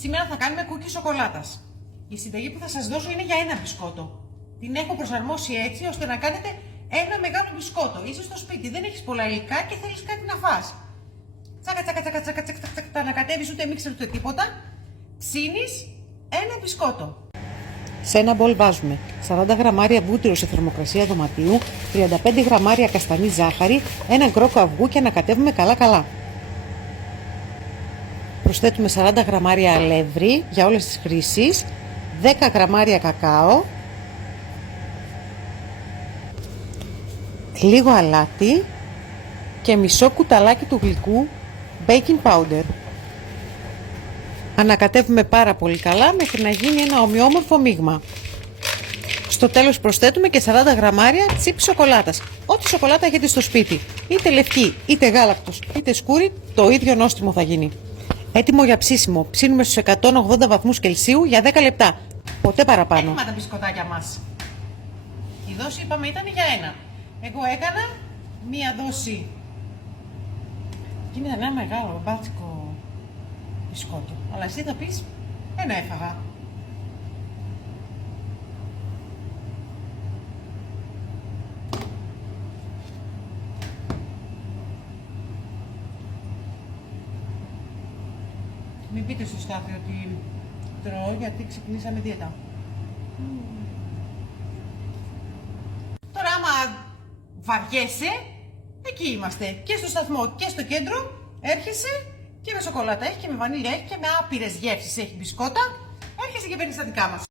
Σήμερα θα κάνουμε κούκκι σοκολάτας. Η συνταγή που θα σας δώσω είναι για ένα μπισκότο. Την έχω προσαρμόσει έτσι ώστε να κάνετε ένα μεγάλο μπισκότο. Είσαι στο σπίτι, δεν έχεις πολλά υλικά και θέλεις κάτι να φας. Τσακα τσακα τσακα τσακα τσακα τσακα, τα ανακατεύεις, ούτε μίξερ ούτε τίποτα. Ψήνεις ένα μπισκότο. Σε ένα μπολ βάζουμε 40 γραμμάρια βούτυρο σε θερμοκρασία δωματίου, 35 γραμμάρια καστανή ζάχαρη, ένα γκρόκο αυγού και ανακατεύουμε καλά. Προσθέτουμε 40 γραμμάρια αλεύρι για όλες τις χρήσεις, 10 γραμμάρια κακάο, λίγο αλάτι και μισό κουταλάκι του γλυκού baking powder. Ανακατεύουμε πάρα πολύ καλά μέχρι να γίνει ένα ομοιόμορφο μείγμα. Στο τέλος προσθέτουμε και 40 γραμμάρια τσίπ σοκολάτας. Ό,τι σοκολάτα έχετε στο σπίτι, είτε λευκή, είτε γάλακτος, είτε σκούρι, το ίδιο νόστιμο θα γίνει. Έτοιμο για ψήσιμο. Ψήνουμε στους 180 βαθμούς Κελσίου για 10 λεπτά. Ποτέ παραπάνω. Έτοιμα τα μπισκοτάκια μας. Η δόση είπαμε ήταν για ένα. Εγώ έκανα μία δόση. Είναι ένα μεγάλο μπάτσικο μπισκότο. Αλλά εσύ θα πεις ένα έφαγα. Μην πείτε στο Στάθη ότι τρώω γιατί ξεκινήσαμε δίαιτα. Τώρα άμα βαριέσαι, εκεί είμαστε. Και στο σταθμό και στο κέντρο έρχεσαι και με σοκολάτα έχει και με βανίλια έχει και με άπειρες γεύσεις έχει μπισκότα. Έρχεσαι και παίρνεις τα δικά μας.